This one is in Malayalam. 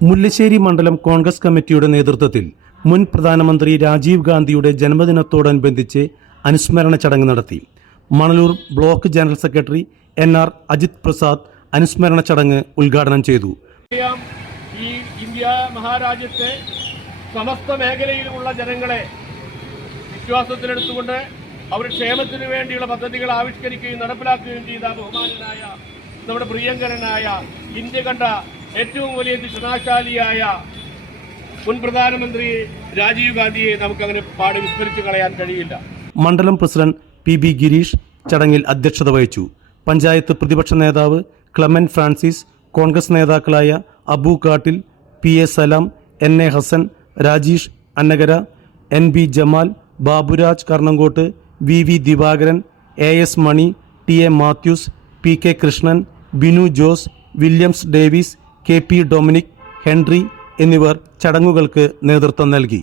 മുല്ലശ്ശേരി മണ്ഡലം കോൺഗ്രസ് കമ്മിറ്റിയുടെ നേതൃത്വത്തിൽ മുൻ പ്രധാനമന്ത്രി രാജീവ് ഗാന്ധിയുടെ ജന്മദിനത്തോടനുബന്ധിച്ച് അനുസ്മരണ ചടങ്ങ് നടത്തി. Manalur block general secretary N R Ajith Prasad അനുസ്മരണ ചടങ്ങ് ഉദ്ഘാടനം ചെയ്തു. ഈ ഇന്ത്യ മഹാരാജ്യത്തെ സമസ്ത മേഖലയിലുമുള്ള ജനങ്ങളെ വിശ്വാസത്തിലെടുത്തുകൊണ്ട് അവരുടെ ക്ഷേമത്തിന് വേണ്ടിയുള്ള പദ്ധതികൾ ആവിഷ്കരിക്കുകയും നടപ്പിലാക്കുകയും ചെയ്ത ബഹുമാനനായ നമ്മുടെ പ്രിയങ്കരനായ ഇന്ത്യ കണ്ട ഏറ്റവും വലിയ ദിശനാശാലിയായ മുൻ പ്രധാനമന്ത്രി രാജീവ് ഗാന്ധിയെ നമുക്കങ്ങനെ പാടി വിസ്മരിച്ചു കളയാൻ കഴിയില്ല. മണ്ഡലം പ്രസിഡന്റ് പി ബി ഗിരീഷ് ചടങ്ങിൽ അധ്യക്ഷത വഹിച്ചു. പഞ്ചായത്ത് പ്രതിപക്ഷ നേതാവ് ക്ലമൻ ഫ്രാൻസിസ് കോൺഗ്രസ് നേതാക്കളായ Abu Kattil P A Salam N A Hassan Rajeesh Annagara N B Jamal Baburaj Karnankottu V V Divakaran A S Mani T A Mathews P K Krishnan Binu Jose Williams Davis K P Dominic Henry എന്നിവർ ചടങ്ങുകൾക്ക് നേതൃത്വം നൽകി.